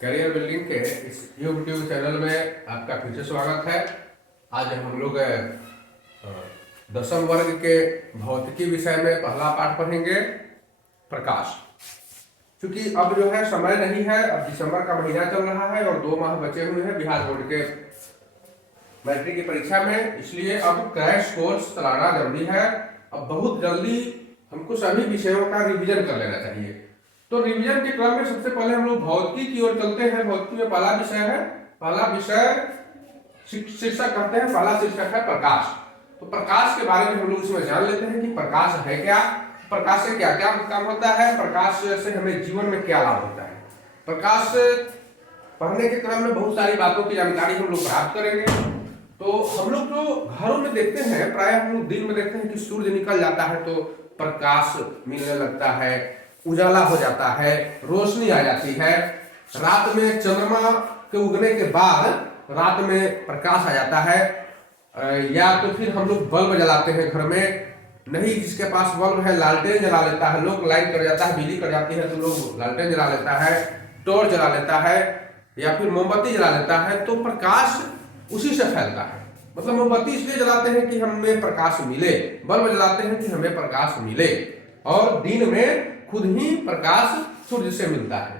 Career building के इस YouTube channel में आपका फिर से स्वागत है। आज हम लोग दसम वर्ग के भौतिकी विषय में पहला पाठ पढ़ेंगे, प्रकाश। क्योंकि अब जो है समय नहीं है, अब दिसंबर का महीना चल रहा है और 2 माह बचे हुए हैं बिहार बोर्ड के मैट्रिक की परीक्षा में, इसलिए अब क्रैश कोर्स चलाना जरूरी है। अब बहुत जल्दी हमको सभी विषयों का रिवीजन कर लेना चाहिए। तो रिवीजन के क्रम में सबसे पहले हम लोग भौतिकी की ओर चलते हैं। भौतिकी में पहला विषय शीर्षक कहते हैं, पहला शीर्षक है प्रकाश। तो प्रकाश के बारे में हम लोग इसमें जान लेते हैं कि प्रकाश है क्या, प्रकाश से क्या क्या काम होता है, प्रकाश से हमें जीवन में क्या लाभ होता है। प्रकाश पढ़ने के क्रम में बहुत सारी बातों की जानकारी हम लोग प्राप्त करेंगे। तो हम लोग जो घरों में देखते हैं, प्राय हम लोग दिन में देखते हैं कि सूर्य निकल जाता है तो प्रकाश मिलने लगता है, उजाला हो जाता है, रोशनी आ जाती है। रात में चंद्रमा के उगने के बाद रात में प्रकाश आ जाता है। या तो फिर हम लोग बल्ब जलाते हैं घर में, नहीं जिसके पास बल्ब है लालटेन जला लेता है। लोग लाइट कट जाता है, बिजली कट जाती है तो लोग लालटेन जला लेता है, टॉर्च जला लेता है या फिर मोमबत्ती जला लेता है। तो प्रकाश उसी से फैलता है। मतलब मोमबत्ती इसलिए जलाते हैं कि हमें प्रकाश मिले, बल्ब जलाते हैं कि हमें प्रकाश मिले, और दिन में खुद ही प्रकाश सूर्य से मिलता है।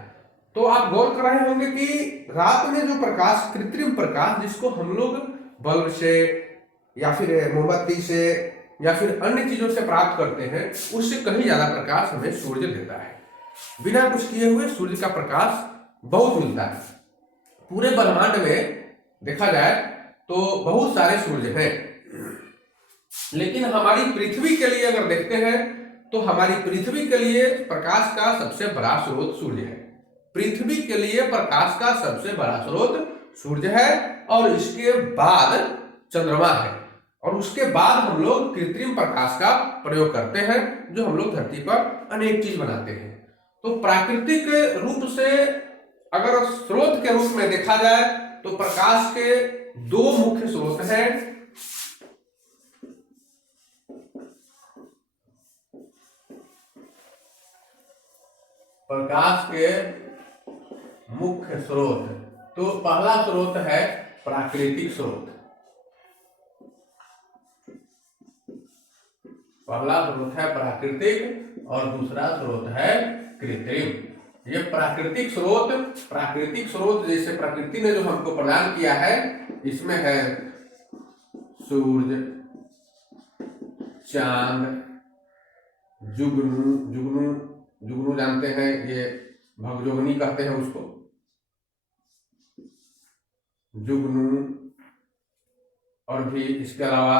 तो आप गौर कर रहे होंगे कि रात में जो प्रकाश, कृत्रिम प्रकाश, जिसको हम लोग बल्ब से या फिर मोमबत्ती से या फिर अन्य चीजों से प्राप्त करते हैं, उससे कहीं ज्यादा प्रकाश हमें सूर्य देता है। बिना कुछ किए हुए सूर्य का प्रकाश बहुत मिलता है। पूरे ब्रह्मांड में देखा जाए तो बहुत सारे सूर्य हैं, लेकिन हमारी पृथ्वी के लिए अगर देखते हैं तो हमारी पृथ्वी के लिए प्रकाश का सबसे बड़ा स्रोत सूर्य है। पृथ्वी के लिए प्रकाश का सबसे बड़ा स्रोत सूर्य है, और इसके बाद चंद्रमा है, और उसके बाद हम लोग कृत्रिम प्रकाश का प्रयोग करते हैं, जो हम लोग धरती पर अनेक चीज बनाते हैं। तो प्राकृतिक रूप से अगर स्रोत के रूप में देखा जाए तो प्रकाश के 2 मुख्य स्रोत हैं। प्रकाश के मुख्य स्रोत, तो पहला स्रोत है प्राकृतिक स्रोत। पहला स्रोत है प्राकृतिक और दूसरा स्रोत है कृत्रिम। ये प्राकृतिक स्रोत जैसे प्रकृति ने जो हमको प्रदान किया है, इसमें है सूरज, चांद, जुगनू जानते हैं, ये भगजोगनी कहते हैं उसको, जुगनू। और भी इसके अलावा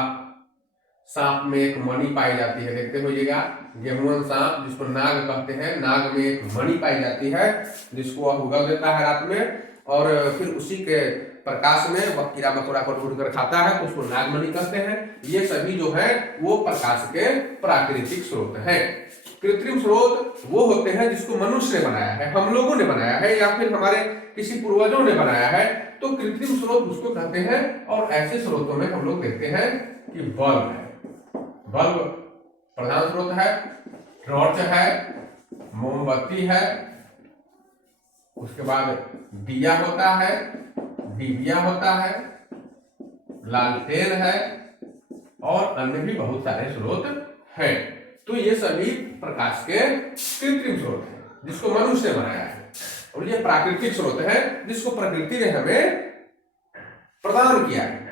सांप में एक मणि पाई जाती है, देखते होइएगा, गेहुअन सांप जिसको नाग कहते हैं, नाग में एक मणि पाई जाती है जिसको वह उगल देता है रात में, और फिर उसी के प्रकाश में वह कीड़ा मकोड़ा को ढूंढ कर खाता है, तो उसको नागमणि कहते हैं। ये सभी जो है वो प्रकाश के प्राकृतिक स्रोत हैं। कृत्रिम स्रोत वो होते हैं जिसको मनुष्य ने बनाया है, हम लोगों ने बनाया है, या फिर हमारे किसी पूर्वजों ने बनाया है, तो कृत्रिम स्रोत उसको कहते हैं। और ऐसे स्रोतों में हम लोग देखते हैं कि बल्ब है, बल्ब प्रधान स्रोत है, टॉर्च है, मोमबत्ती है, उसके बाद दिया होता है, डिबिया होता है, लालटेन है, और अन्य भी बहुत सारे स्रोत हैं। तो ये सभी प्रकाश के कृत्रिम स्रोत हैं जिसको मनुष्य ने बनाया है, और ये प्राकृतिक स्रोत है जिसको प्रकृति ने हमें प्रदान किया है।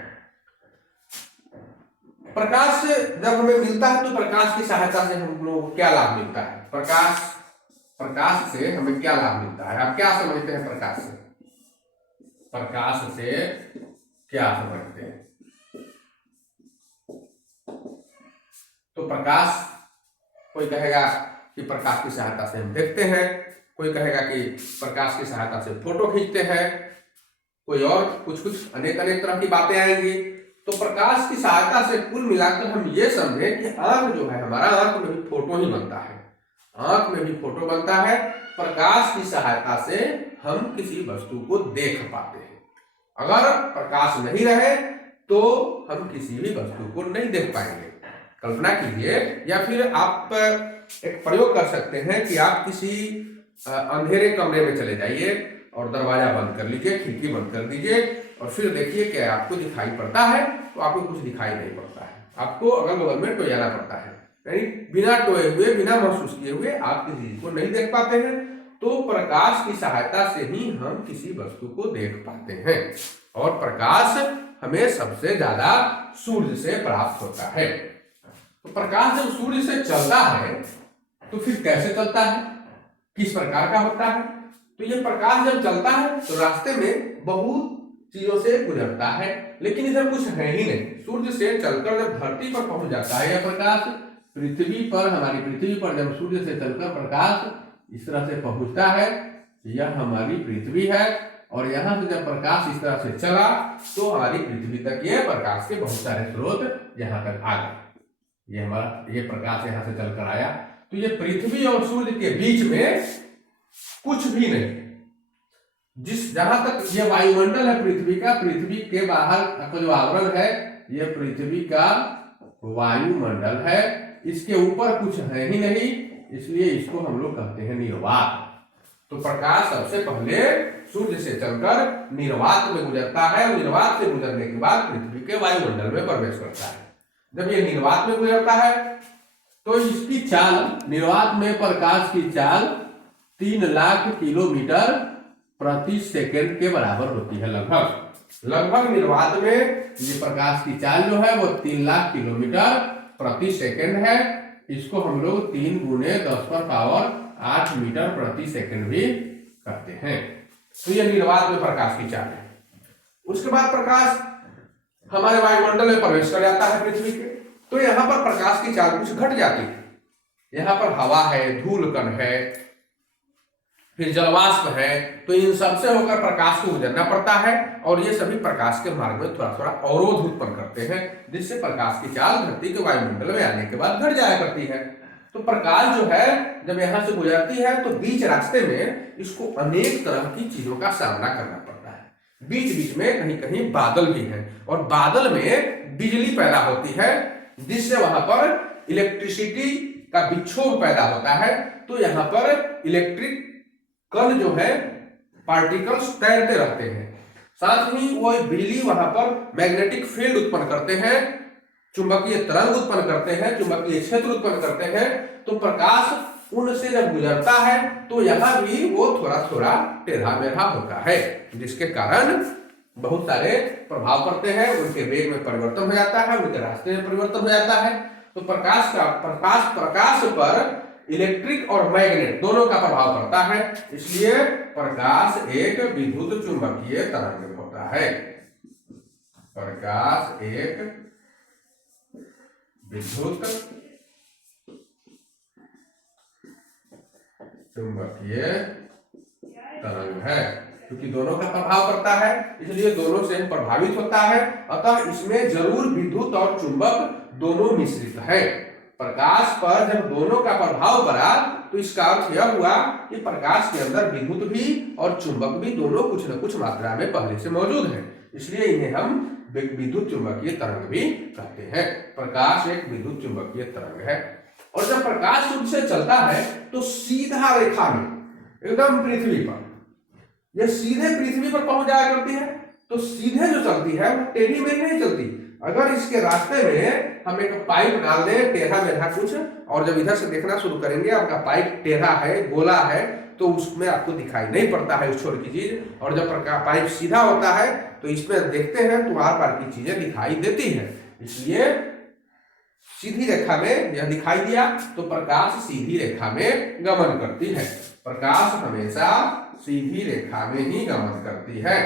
प्रकाश जब हमें मिलता है तो प्रकाश की सहायता से हम लोगों को क्या लाभ मिलता है, प्रकाश से हमें क्या लाभ मिलता है, आप क्या समझते हैं प्रकाश से? प्रकाश से क्या समझते हैं? तो प्रकाश, कोई कहेगा कि प्रकाश की सहायता से हम देखते हैं, कोई कहेगा कि प्रकाश की सहायता से फोटो खींचते हैं, कोई और कुछ अनेक तरह की बातें आएंगी। तो प्रकाश की सहायता से कुल मिलाकर हम ये समझें कि आंख जो है हमारा, आंख में भी फोटो ही बनता है, आंख में भी फोटो बनता है। प्रकाश की सहायता से हम किसी वस्तु को देख पाते हैं। अगर प्रकाश नहीं रहे तो हम किसी भी वस्तु को नहीं देख पाएंगे। कल्पना कीजिए, या फिर आप एक प्रयोग कर सकते हैं कि आप किसी अंधेरे कमरे में चले जाइए और दरवाजा बंद कर लीजिए, खिड़की बंद कर दीजिए और फिर देखिए कि आपको दिखाई पड़ता है तो आपको कुछ दिखाई नहीं पड़ता है, आपको अगल बगल में टोयाना पड़ता है, यानी बिना टोए हुए, बिना महसूस किए हुए आप किसी चीज को नहीं देख पाते हैं। तो प्रकाश की सहायता से ही हम किसी वस्तु को देख पाते हैं और प्रकाश हमें सबसे ज्यादा सूर्य से प्राप्त होता है। तो प्रकाश जब सूर्य से चलता है तो फिर कैसे चलता है, किस प्रकार का होता है? तो ये प्रकाश जब चलता है तो रास्ते में बहुत चीजों से गुजरता है, लेकिन इधर कुछ है ही नहीं। सूर्य से चलकर जब धरती पर पहुंच जाता है यह प्रकाश, पृथ्वी पर, हमारी पृथ्वी पर जब सूर्य से चलकर प्रकाश इस तरह से पहुंचता है, यह हमारी पृथ्वी है और यहां से जब प्रकाश इस तरह से चला तो हमारी पृथ्वी तक ये प्रकाश के बहुत सारे स्रोत यहाँ तक आ गए। ये हमारा ये प्रकाश यहाँ से चलकर आया, तो ये पृथ्वी और सूर्य के बीच में कुछ भी नहीं। जिस जहां तक ये वायुमंडल है पृथ्वी का, पृथ्वी के बाहर का जो आवरण है ये पृथ्वी का वायुमंडल है, इसके ऊपर कुछ है ही नहीं, इसलिए इसको हम लोग कहते हैं निर्वात। तो प्रकाश सबसे पहले सूर्य से चलकर निर्वात में गुजरता है और निर्वात से गुजरने के बाद पृथ्वी के वायुमंडल में प्रवेश करता है। जब ये निर्वात में गुजरता है तो इसकी चाल, निर्वात में प्रकाश की चाल 3 लाख किलोमीटर प्रति सेकंड के बराबर होती है। लगभग निर्वात में ये प्रकाश की चाल जो है वो 3 लाख किलोमीटर प्रति सेकंड है। इसको हम लोग 3 × 10⁸ मीटर प्रति सेकंड भी कहते हैं। तो ये निर्वात में प्रकाश की चाल है। उसके बाद प्रकाश हमारे वायुमंडल में प्रवेश कर जाता है पृथ्वी के, तो यहाँ पर प्रकाश की चाल कुछ घट जाती है। यहाँ पर हवा है, धूल कण है, फिर जलवाष्प है, तो इन सबसे होकर प्रकाश को गुजरना पड़ता है और ये सभी प्रकाश के मार्ग में थोड़ा थोड़ा अवरोध उत्पन्न करते हैं, जिससे प्रकाश की चाल धरती के वायुमंडल में आने के बाद घट जाया करती है। तो प्रकाश जो है जब यहाँ से गुजरती है तो बीच रास्ते में इसको अनेक तरह की चीजों का सामना करना पड़ता है। बीच बीच में कहीं कहीं बादल भी है और बादल में बिजली पैदा होती है, जिससे वहां पर इलेक्ट्रिसिटी का विक्षोभ पैदा होता है। तो यहाँ पर इलेक्ट्रिक कण जो है, पार्टिकल्स तैरते रहते हैं, साथ ही वो बिजली वहां पर मैग्नेटिक फील्ड उत्पन्न करते हैं, चुंबकीय तरंग उत्पन्न करते हैं, चुंबकीय क्षेत्र उत्पन्न करते हैं। तो प्रकाश उनसे जब गुजरता है तो यहाँ भी वो थोड़ा थोड़ा टेढ़ा मेढ़ा होता है, जिसके कारण बहुत सारे प्रभाव पड़ते हैं, उनके वेग में परिवर्तन हो जाता है, उनके रास्ते में परिवर्तन हो जाता है। तो प्रकाश पर इलेक्ट्रिक और मैग्नेट दोनों का प्रभाव पड़ता है, इसलिए प्रकाश एक विद्युत चुंबकीय तरंग होता है। प्रकाश एक विद्युत चुंबकीय तरंग है, क्योंकि दोनों का प्रभाव पड़ता है इसलिए दोनों से प्रभावित होता है। अतः इसमें जरूर विद्युत और चुंबक दोनों मिश्रित है। प्रकाश पर जब दोनों का प्रभाव पड़ा तो इसका अर्थ यह हुआ कि प्रकाश के अंदर विद्युत भी और चुंबक भी दोनों कुछ न कुछ मात्रा में पहले से मौजूद है, इसलिए इन्हें हम विद्युत चुंबकीय तरंग भी कहते हैं। प्रकाश एक विद्युत चुंबकीय तरंग है और जब प्रकाश सूर्य से चलता है तो सीधा रेखा में एकदम पृथ्वी पर, यह सीधे पृथ्वी पर पहुंच जाया करती है। तो सीधे जो चलती है वो टेढ़ी मेढ़ी नहीं चलती। अगर इसके रास्ते में हम एक पाइप डाल दें टेढ़ा मेढ़ा कुछ, और जब इधर से देखना शुरू करेंगे आपका पाइप टेढ़ा है, गोला है, तो उसमें आपको दिखाई नहीं पड़ता है उस छोर की चीज। और जब पाइप सीधा होता है तो इसमें देखते हैं तो आर पार की चीजें दिखाई देती है। इसलिए सीधी रेखा में यह दिखाई दिया तो प्रकाश सीधी रेखा में गमन करती है। प्रकाश हमेशा सीधी रेखा में ही गमन करती है।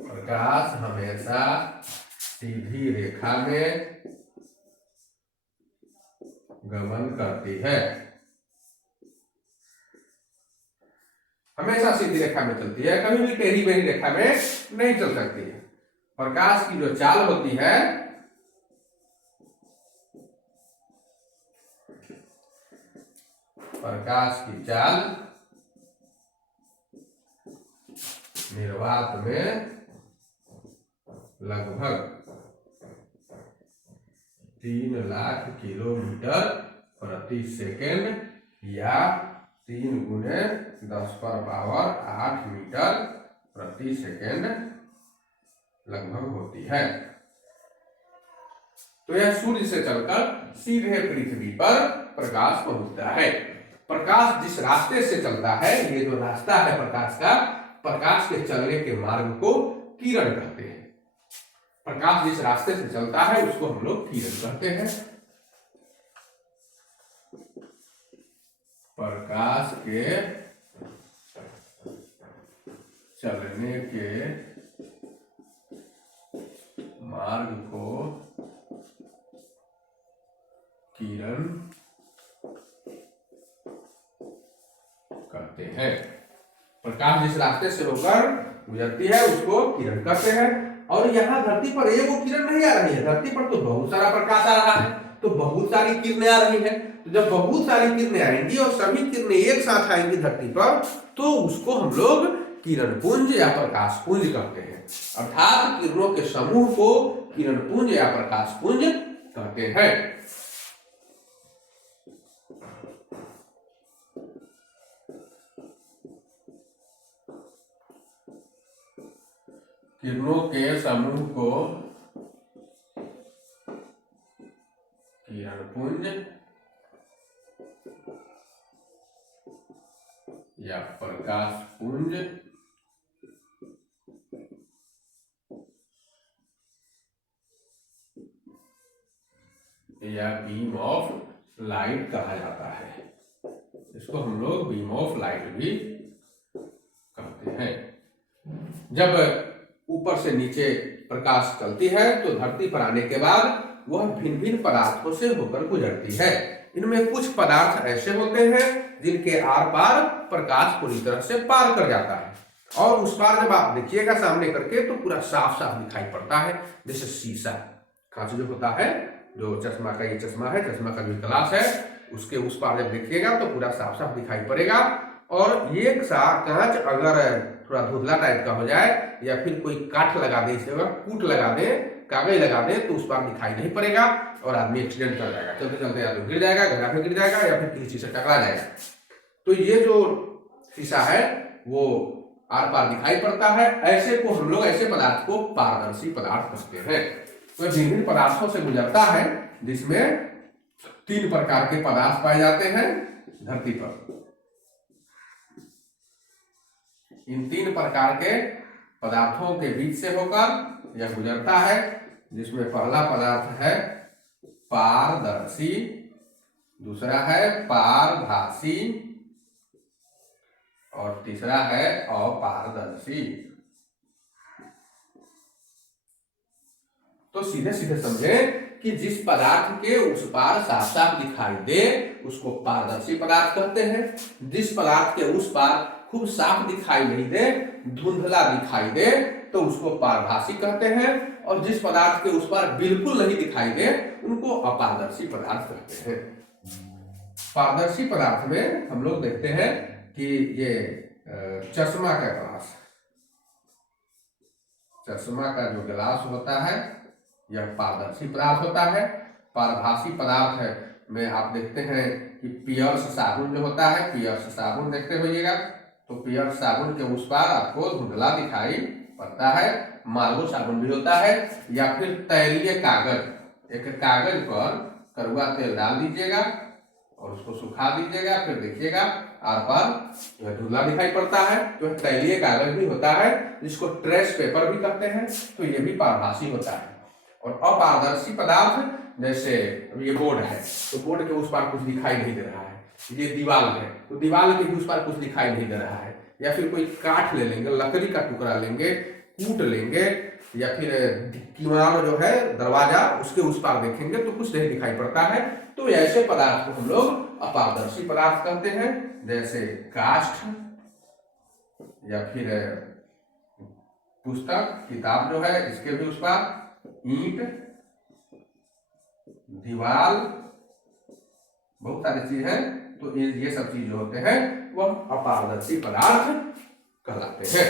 प्रकाश हमेशा सीधी रेखा में गमन करती है, हमेशा सीधी रेखा में चलती है, कभी भी टेढ़ी मेढ़ी रेखा में नहीं चल सकती है। प्रकाश की जो चाल होती है प्रकाश की चाल निर्वात में लगभग 3 लाख किलोमीटर प्रति सेकेंड या 3 गुने 10⁻8 मीटर प्रति सेकेंड लगभग होती है। तो यह सूर्य से चलकर सीधे पृथ्वी पर प्रकाश पहुंचता है। प्रकाश जिस रास्ते से चलता है, ये जो रास्ता है प्रकाश का, प्रकाश के चलने के मार्ग को किरण कहते हैं। प्रकाश जिस रास्ते से चलता है उसको हम लोग किरण कहते हैं। प्रकाश के चलने के मार्ग को किरण कहते हैं। प्रकाश जिस रास्ते से होकर गुजरती है उसको किरण कहते हैं। और यहाँ धरती पर एक वो किरण नहीं आ रही है, धरती पर तो बहुत सारा प्रकाश आ रहा है, तो बहुत सारी किरणें आ रही है। तो जब बहुत सारी किरणें आएंगी और सभी किरणें एक साथ आएंगी धरती पर, तो उसको हम लोग किरण पुंज या प्रकाश पुंज कहते हैं। अर्थात किरणों के समूह को किरण पुंज या प्रकाश पुंज कहते हैं। किरणों के समूह को किरण पुंज या प्रकाश पुंज या बीम ऑफ लाइट कहा जाता है। इसको हम लोग बीम ऑफ लाइट भी कहते हैं। जब ऊपर से नीचे प्रकाश चलती है तो धरती पर आने के बाद वह भिन्न भिन्न पदार्थों से होकर गुजरती है। इनमें कुछ पदार्थ ऐसे होते हैं जिनके आर पार प्रकाश पूरी तरह से पार कर जाता है, और उस पार जब आप देखिएगा सामने करके तो पूरा साफ साफ दिखाई पड़ता है। जैसे शीशा, कांच जो होता है, जो चश्मा का ये चश्मा है, चश्मा का जो ग्लास है, उसके उस पार जब देखिएगा तो पूरा साफ साफ दिखाई पड़ेगा। और एक सा कांच अगर थोड़ा धुंधला टाइप का हो जाए या फिर कोई काठ लगा दे, इस जगह कूट लगा दे, कागज लगा दे, तो उस पार दिखाई नहीं पड़ेगा और आदमी एक्सीडेंट कर जाएगा, चलते चलते या तो गिर जाएगा, गड्ढा में गिर जाएगा या फिर किसी चीज से टकरा जाएगा। तो ये जो शीशा है वो आर पार दिखाई पड़ता है। ऐसे को हम लोग, ऐसे पदार्थ को पारदर्शी पदार्थ कहते हैं। तो विभिन्न पदार्थों से गुजरता है, जिसमें 3 प्रकार के पदार्थ पाए जाते हैं धरती पर। इन 3 प्रकार के पदार्थों के बीच से होकर यह गुजरता है, जिसमें पहला पदार्थ है पारदर्शी, दूसरा है पारभासी और तीसरा है अपारदर्शी। तो सीधे सीधे समझे कि जिस पदार्थ के उस पार साफ साफ दिखाई दे उसको पारदर्शी पदार्थ कहते हैं। जिस पदार्थ के उस पार खूब साफ दिखाई नहीं दे, धुंधला दिखाई दे, तो उसको पारभासी कहते हैं। और जिस पदार्थ के उस पार बिल्कुल नहीं दिखाई दे उनको अपारदर्शी पदार्थ कहते हैं। पारदर्शी पदार्थ में हम लोग देखते हैं कि ये चश्मा का ग्लास, चश्मा का जो ग्लास होता है यह पारदर्शी पदार्थ होता है। पारभासी पदार्थ है में आप देखते हैं कि पियर्स साबुन जो होता है, पियर्स साबुन देखते होइएगा, तो पियर्स साबुन के उस पार आपको धुंधला दिखाई पड़ता है। मार्गो साबुन भी होता है। या फिर तैलीय कागज, एक कागज पर कड़वा तेल डाल दीजिएगा और उसको सुखा दीजिएगा, फिर देखिएगा आर पार धुंधला दिखाई पड़ता है। तो तैलीय कागज भी होता है, जिसको ट्रेस पेपर भी कहते हैं। तो ये भी पारभासी होता है। और अपारदर्शी पदार्थ जैसे ये बोर्ड है, तो बोर्ड के उस पार कुछ दिखाई नहीं दे रहा है। ये दीवार है, तो दीवार के भी उस पार कुछ दिखाई नहीं दे रहा है। या फिर कोई काठ ले लेंगे, लकड़ी का टुकड़ा लेंगे, कूट लेंगे, या फिर किवाड़ जो है दरवाजा, उसके उस पार देखेंगे तो कुछ नहीं दिखाई पड़ता है। तो ऐसे पदार्थ को हम लोग अपारदर्शी पदार्थ कहते हैं। जैसे काष्ठ या फिर पुस्तक, किताब जो है, इसके भी उस पार, ईंट, दीवार, बहुत सारी चीज है। तो ये सब चीज जो होते हैं वह अपारदर्शी पदार्थ कहलाते हैं।